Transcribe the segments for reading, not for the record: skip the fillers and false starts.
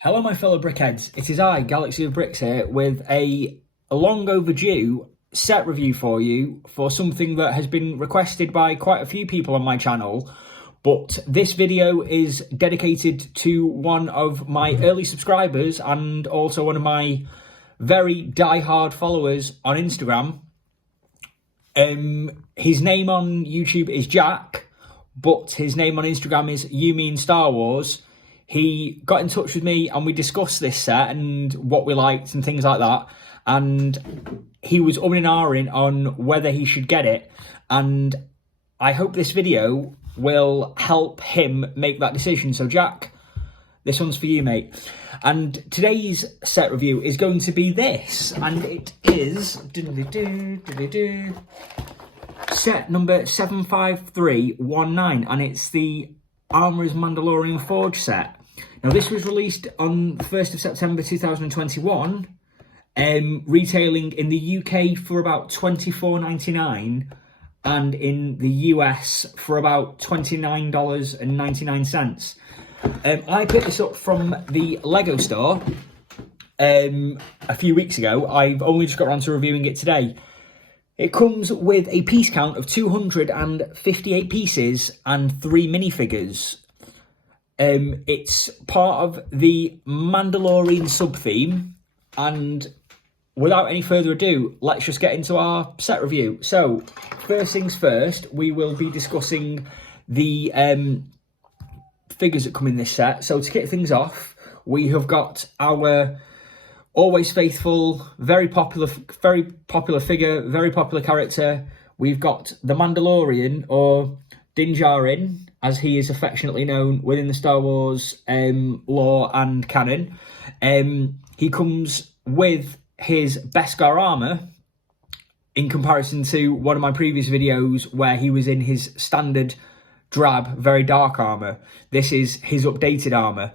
Hello, my fellow Brickheads. It is I, Galaxy of Bricks, here with a long overdue set review for you for something that has been requested by quite a few people on my channel. But this video is dedicated to one of my early subscribers and also one of my very die-hard followers on Instagram. His name on YouTube is Jack, but his name on Instagram is You Mean Star Wars. He got in touch with me and we discussed this set and what we liked and things like that. And he was umming and ahhing on whether he should get it. And I hope this video will help him make that decision. So Jack, this one's for you, mate. And today's set review is going to be this. And it is set number 75319. And it's the Armourer's Mandalorian Forge set. Now, this was released on the 1st of September 2021, retailing in the UK for about $24.99 and in the US for about $29.99. I picked this up from the Lego store a few weeks ago. I've only just got around to reviewing it today. It comes with a piece count of 258 pieces and 3 minifigures. It's part of the Mandalorian sub-theme, and without any further ado, let's just get into our set review. So, first things first, we will be discussing the figures that come in this set. So to kick things off, we have got our always faithful, very popular figure, very popular character. We've got the Mandalorian, or Din Djarin, as he is affectionately known within the Star Wars lore and canon. He comes with his Beskar armor, in comparison to one of my previous videos where he was in his standard drab, very dark armor. This is his updated armor.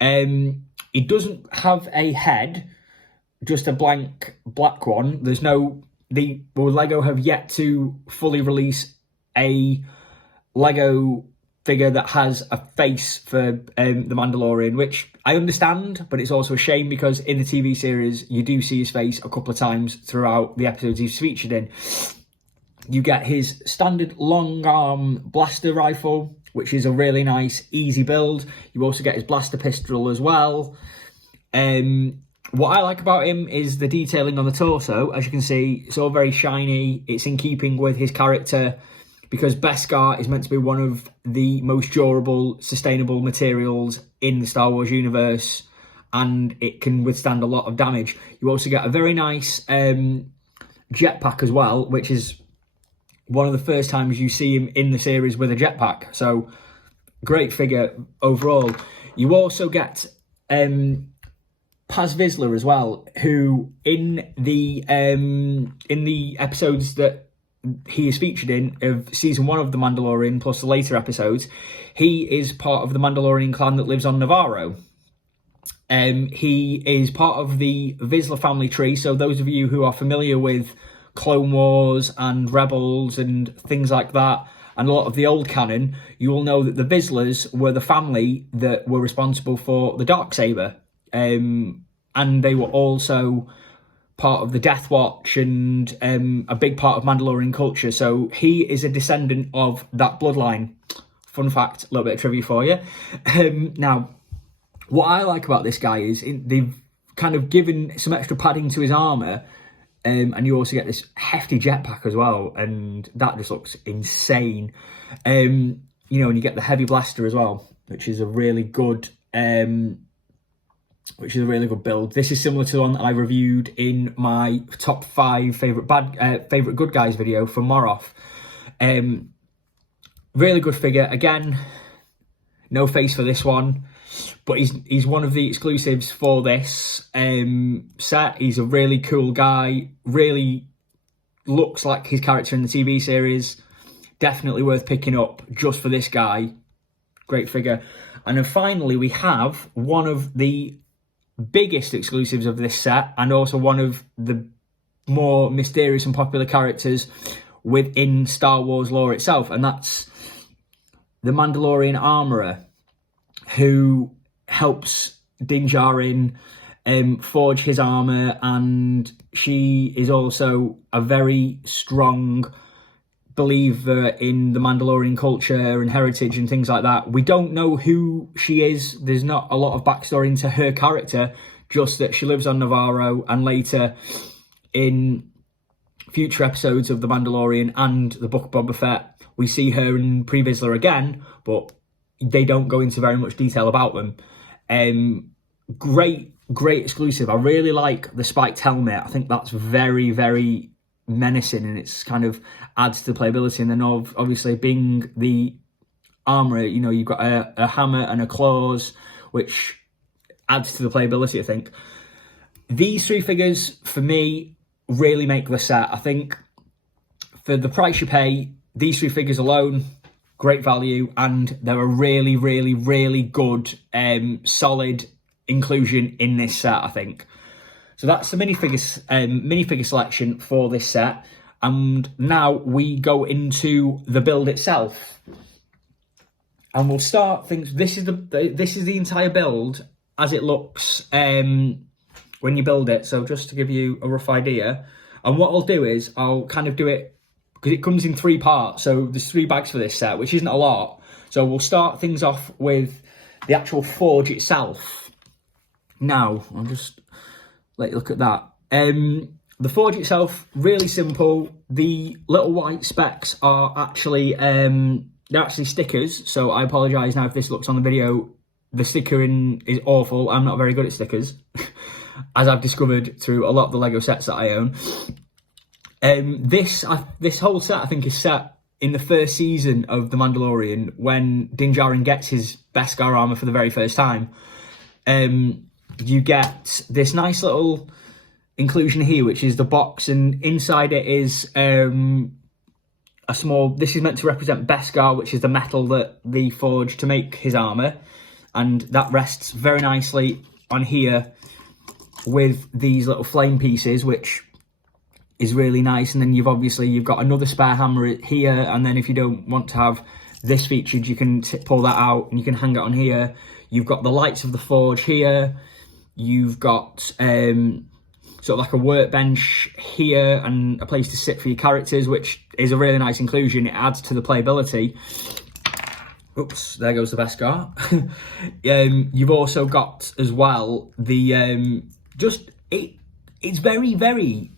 He doesn't have a head, just a blank black one. There's no... Lego have yet to fully release a Lego figure that has a face for the Mandalorian, which I understand, but it's also a shame because in the TV series you do see his face a couple of times throughout the episodes he's featured in. You get his standard long arm blaster rifle, which is a really nice, easy build. You also get his blaster pistol as well. What I like about him is the detailing on the torso. As you can see, it's all very shiny. It's in keeping with his character, because Beskar is meant to be one of the most durable, sustainable materials in the Star Wars universe, and it can withstand a lot of damage. You also get a very nice jetpack as well, which is one of the first times you see him in the series with a jetpack. So, great figure overall. You also get Paz Vizsla as well, who in the episodes that he is featured in of season 1 of The Mandalorian, plus the later episodes, he is part of the Mandalorian clan that lives on Navarro. He is part of the Vizsla family tree, so those of you who are familiar with Clone Wars and Rebels and things like that, and a lot of the old canon, you will know that the Vizslas were the family that were responsible for the Darksaber. And they were also part of the Death Watch and a big part of Mandalorian culture. So he is a descendant of that bloodline. Fun fact, a little bit of trivia for you. Now, what I like about this guy is they've kind of given some extra padding to his armour, and you also get this hefty jetpack as well, and that just looks insane. And you get the heavy blaster as well, which is a really good... build. This is similar to the one that I reviewed in my top 5 favourite good guys video for Moroth. Really good figure. Again, no face for this one, but he's one of the exclusives for this set. He's a really cool guy. Really looks like his character in the TV series. Definitely worth picking up just for this guy. Great figure. And then finally, we have one of the biggest exclusives of this set, and also one of the more mysterious and popular characters within Star Wars lore itself, and that's the Mandalorian Armourer, who helps Din Djarin forge his armor, and she is also a very strong believer in the Mandalorian culture and heritage and things like that. We don't know who she is. There's not a lot of backstory into her character, just that she lives on Navarro, and later in future episodes of The Mandalorian and the Book of Boba Fett, we see her and Pre Vizsla again, but they don't go into very much detail about them. Great exclusive. I really like the spiked helmet. I think that's very, very menacing, and it's kind of adds to the playability. And then obviously being the armor, you know, you've got a hammer and a claws, which adds to the playability, I think. These three figures, for me, really make the set. I think for the price you pay, these three figures alone, great value, and they're a really, really, really good, solid inclusion in this set, I think. So that's the minifigure selection for this set. And now we go into the build itself. And we'll start things. This is the entire build as it looks when you build it. So just to give you a rough idea. And what I'll do is I'll kind of do it, because it comes in 3 parts. So there's 3 bags for this set, which isn't a lot. So we'll start things off with the actual forge itself. Now, I'll just let you look at that. The forge itself, really simple. The little white specks are actually, they're actually stickers. So I apologise now if this looks on the video. The stickering is awful. I'm not very good at stickers, as I've discovered through a lot of the Lego sets that I own. This whole set, I think, is set in the first season of The Mandalorian, when Din Djarin gets his Beskar armor for the very first time. You get this nice little inclusion here, which is the box, and inside it is a small, this is meant to represent Beskar, which is the metal that they forge to make his armor, and that rests very nicely on here with these little flame pieces, which is really nice. And then you've got another spare hammer here, and then if you don't want to have this featured, you can pull that out and you can hang it on here. You've got the lights of the forge here. You've got sort of like a workbench here and a place to sit for your characters, which is a really nice inclusion. It adds to the playability. Oops, there goes the Beskar. You've also got as well the it's very, very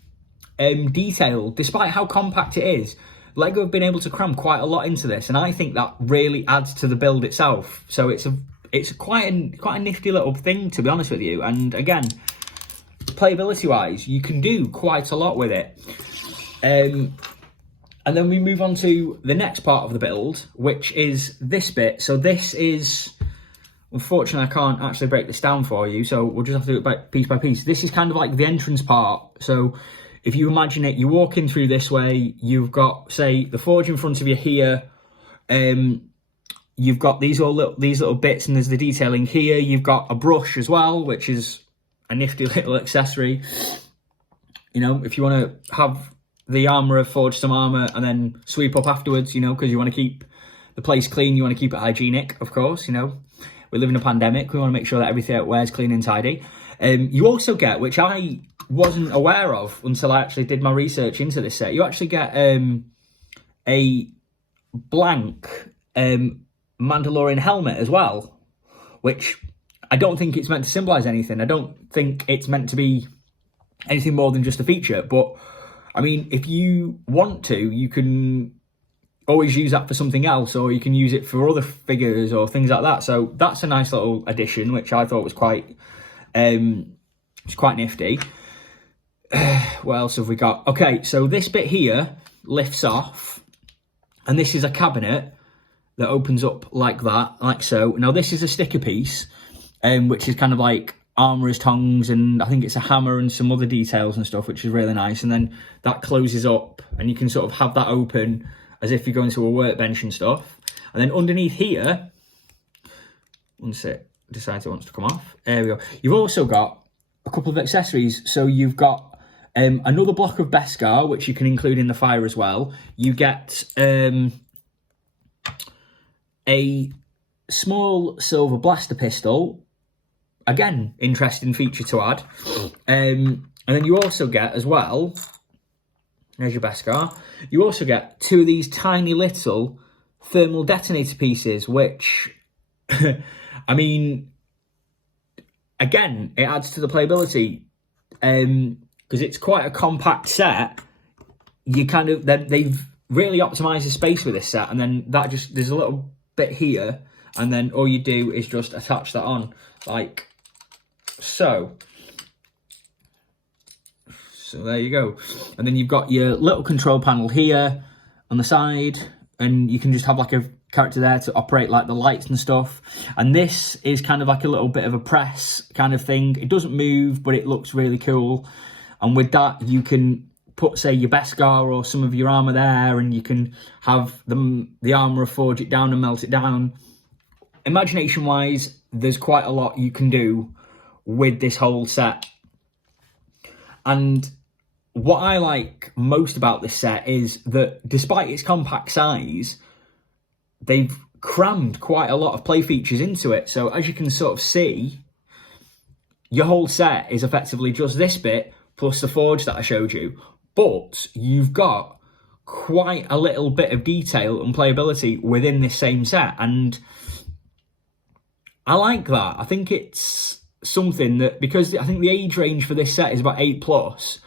detailed, despite how compact it is. Lego have been able to cram quite a lot into this, and I think that really adds to the build itself. So it's quite a nifty little thing, to be honest with you. And again, playability wise, you can do quite a lot with it. And then we move on to the next part of the build, which is this bit. So this is, unfortunately, I can't actually break this down for you, so we'll just have to do it piece by piece. This is kind of like the entrance part. So if you imagine it, you walk in through this way, you've got, say, the forge in front of you here. You've got these little bits, and there's the detailing here. You've got a brush as well, which is a nifty little accessory. You know, if you want to have the armourer forge some armour and then sweep up afterwards, you know, because you want to keep the place clean, you want to keep it hygienic, of course, you know. We live in a pandemic, we want to make sure that everything out there is clean and tidy. You also get, which I wasn't aware of until I actually did my research into this set, you actually get a blank Mandalorian helmet as well, which I don't think it's meant to symbolise anything. I don't think it's meant to be anything more than just a feature. But, I mean, if you want to, you can always use that for something else, or you can use it for other figures or things like that. So that's a nice little addition, which I thought was quite nifty. What else have we got? Okay, so this bit here lifts off, and this is a cabinet that opens up like that, like so. Now this is a sticker piece, which is kind of like armourer's tongs, and I think it's a hammer and some other details and stuff, which is really nice. And then that closes up, and you can sort of have that open as if you're going to a workbench and stuff. And then underneath here, once it decides it wants to come off, there we go. You've also got a couple of accessories. So you've got another block of Beskar, which you can include in the fire as well. You get a small silver blaster pistol, again, interesting feature to add. And then you also get as well, there's your Beskar, you also get 2 of these tiny little thermal detonator pieces, which, I mean, again, it adds to the playability, because it's quite a compact set. You kind of, they've really optimized the space with this set, and then that just, there's a little bit here, and then all you do is just attach that on, like so. So there you go. And then you've got your little control panel here on the side, and you can just have like a character there to operate like the lights and stuff. And this is kind of like a little bit of a press kind of thing. It doesn't move, but it looks really cool. And with that, you can put, say, your Beskar or some of your armor there, and you can have the armor forge it down and melt it down. Imagination-wise, there's quite a lot you can do with this whole set. And what I like most about this set is that despite its compact size, they've crammed quite a lot of play features into it. So as you can sort of see, your whole set is effectively just this bit plus the forge that I showed you. But you've got quite a little bit of detail and playability within this same set. And I like that. I think it's something that, because I think the age range for this set is about 8+,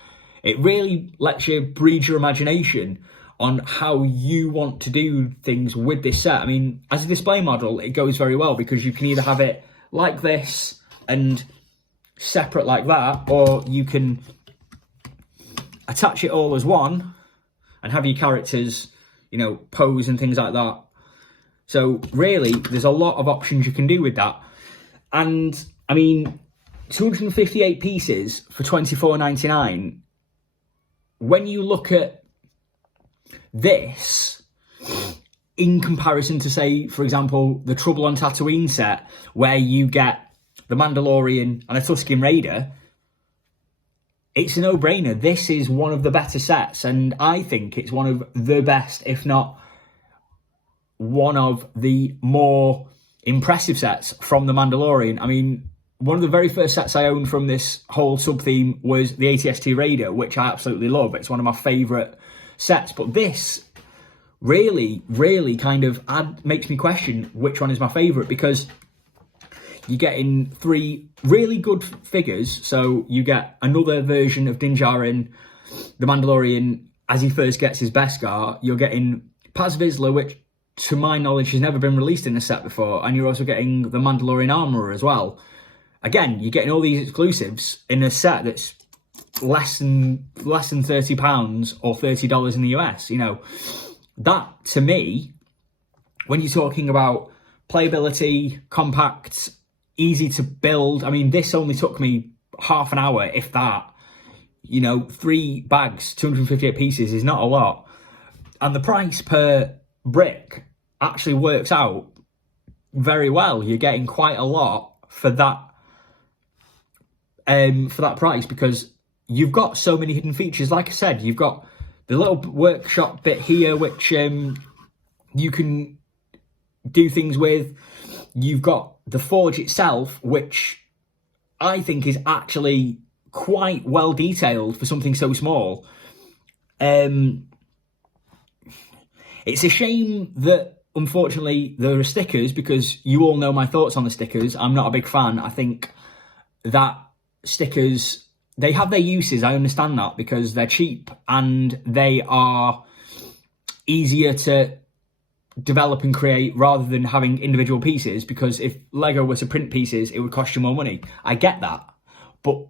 it really lets you breed your imagination on how you want to do things with this set. I mean, as a display model, it goes very well because you can either have it like this and separate like that, or you can attach it all as one and have your characters, you know, pose and things like that. So really, there's a lot of options you can do with that. And I mean, 258 pieces for $24.99. When you look at this in comparison to, say, for example, the Trouble on Tatooine set, where you get the Mandalorian and a Tusken Raider, it's a no-brainer. This is one of the better sets, and I think it's one of the best, if not one of the more impressive sets from the Mandalorian. I mean, one of the very first sets I owned from this whole sub-theme was the AT-ST Raider, which I absolutely love. It's one of my favourite sets. But this really, really kind of makes me question which one is my favourite, because you're getting 3 really good figures. So you get another version of Din Djarin, the Mandalorian, as he first gets his Beskar. You're getting Paz Vizsla, which to my knowledge has never been released in a set before. And you're also getting the Mandalorian Armourer as well. Again, you're getting all these exclusives in a set that's less than £30 or $30 in the US. You know, that to me, when you're talking about playability, compact, easy to build. I mean, this only took me half an hour, if that. You know, 3 bags, 258 pieces is not a lot. And the price per brick actually works out very well. You're getting quite a lot for that price, because you've got so many hidden features. Like I said, you've got the little workshop bit here, which you can do things with. You've got the forge itself, which I think is actually quite well detailed for something so small. It's a shame that, unfortunately, there are stickers, because you all know my thoughts on the stickers. I'm not a big fan. I think that stickers, they have their uses. I understand that, because they're cheap and they are easier to develop and create rather than having individual pieces, because if Lego were to print pieces, it would cost you more money. I get that, but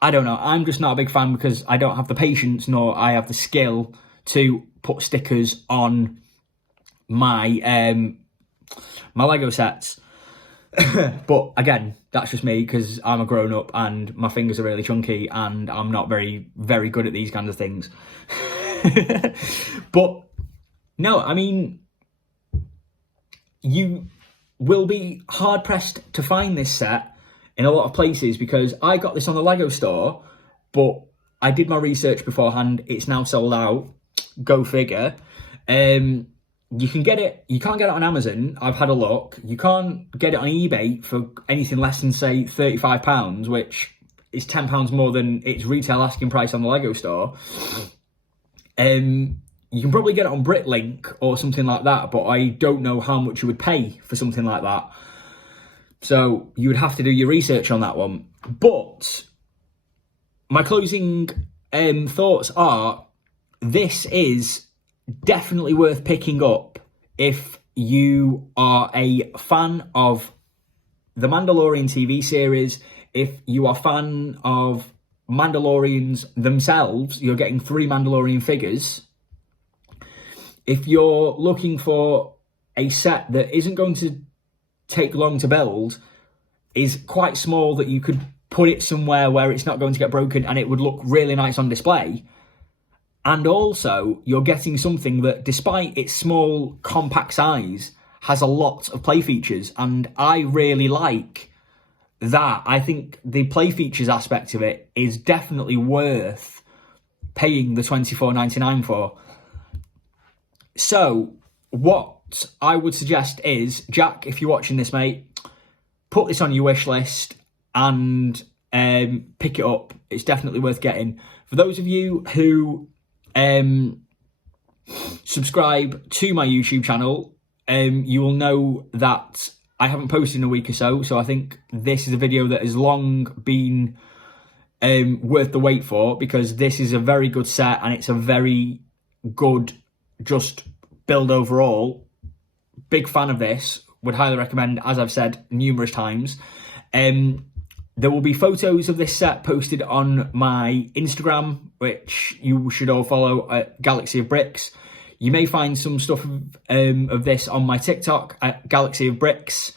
I don't know. I'm just not a big fan, because I don't have the patience nor I have the skill to put stickers on my my Lego sets. But again, that's just me, because I'm a grown-up and my fingers are really chunky and I'm not very, very good at these kinds of things. But no, I mean, you will be hard-pressed to find this set in a lot of places, because I got this on the Lego store, but I did my research beforehand. It's now sold out. Go figure. you can get it. You can't get it on Amazon. I've had a look. You can't get it on eBay for anything less than, say, £35, which is £10 more than its retail asking price on the Lego store. You can probably get it on Bricklink or something like that, but I don't know how much you would pay for something like that. So you would have to do your research on that one. But my closing thoughts are, this is definitely worth picking up if you are a fan of the Mandalorian TV series. If you are a fan of Mandalorians themselves, you're getting 3 Mandalorian figures. If you're looking for a set that isn't going to take long to build, is quite small, that you could put it somewhere where it's not going to get broken and it would look really nice on display. And also, you're getting something that, despite its small, compact size, has a lot of play features. And I really like that. I think the play features aspect of it is definitely worth paying the $24.99 for. So, what I would suggest is, Jack, if you're watching this, mate, put this on your wish list and pick it up. It's definitely worth getting. For those of you who subscribe to my YouTube channel, you will know that I haven't posted in a week or so. So I think this is a video that has long been worth the wait for, because this is a very good set and it's a very good just build overall. Big fan of this. Would highly recommend, as I've said numerous times. There will be photos of this set posted on my Instagram, which you should all follow at Galaxy of Bricks. You may find some stuff of this on my TikTok at Galaxy of Bricks.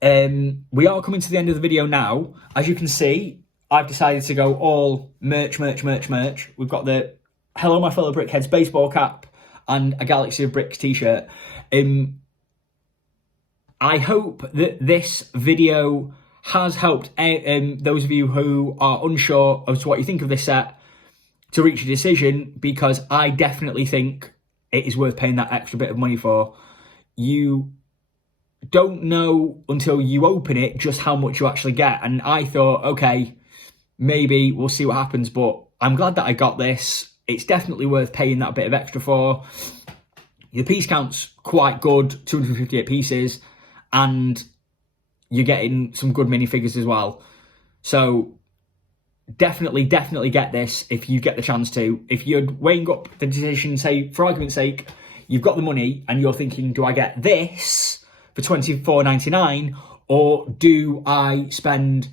We are coming to the end of the video now. As you can see, I've decided to go all merch. We've got the Hello My Fellow Brickheads baseball cap and a Galaxy of Bricks t-shirt. I hope that this video has helped those of you who are unsure as to what you think of this set to reach a decision, because I definitely think it is worth paying that extra bit of money for. You don't know until you open it just how much you actually get, and I thought, okay, maybe we'll see what happens, but I'm glad that I got this. It's definitely worth paying that bit of extra for. The piece count's quite good, 258 pieces, and you're getting some good minifigures as well. So definitely get this if you get the chance to. If you're weighing up the decision, say, for argument's sake, you've got the money and you're thinking, do I get this for $24.99 or do I spend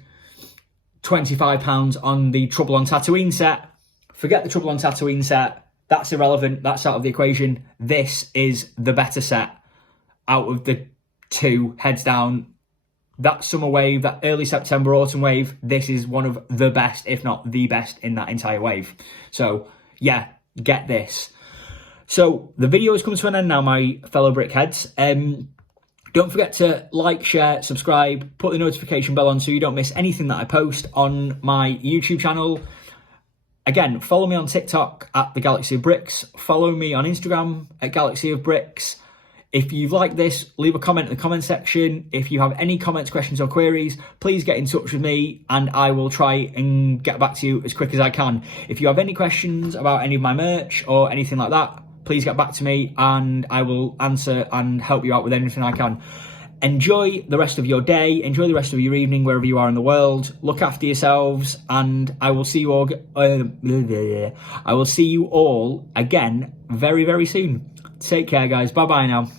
£25 on the Trouble on Tatooine set? Forget the Trouble on Tatooine set. That's irrelevant. That's out of the equation. This is the better set out of the two, heads down. That summer wave, that early September autumn wave, this is one of the best, if not the best, in that entire wave. So yeah, get this. So the video has come to an end now, my fellow brickheads. Don't forget to like, share, subscribe, put the notification bell on so you don't miss anything that I post on my YouTube channel. Again, follow me on TikTok at the Galaxy of Bricks. Follow me on Instagram at Galaxy of Bricks. If you've liked this, leave a comment in the comment section. If you have any comments, questions or queries, please get in touch with me and I will try and get back to you as quick as I can. If you have any questions about any of my merch or anything like that, please get back to me and I will answer and help you out with anything I can. Enjoy the rest of your day. Enjoy the rest of your evening, wherever you are in the world. Look after yourselves and I will see you all, I will see you all again very, very soon. Take care, guys. Bye-bye now.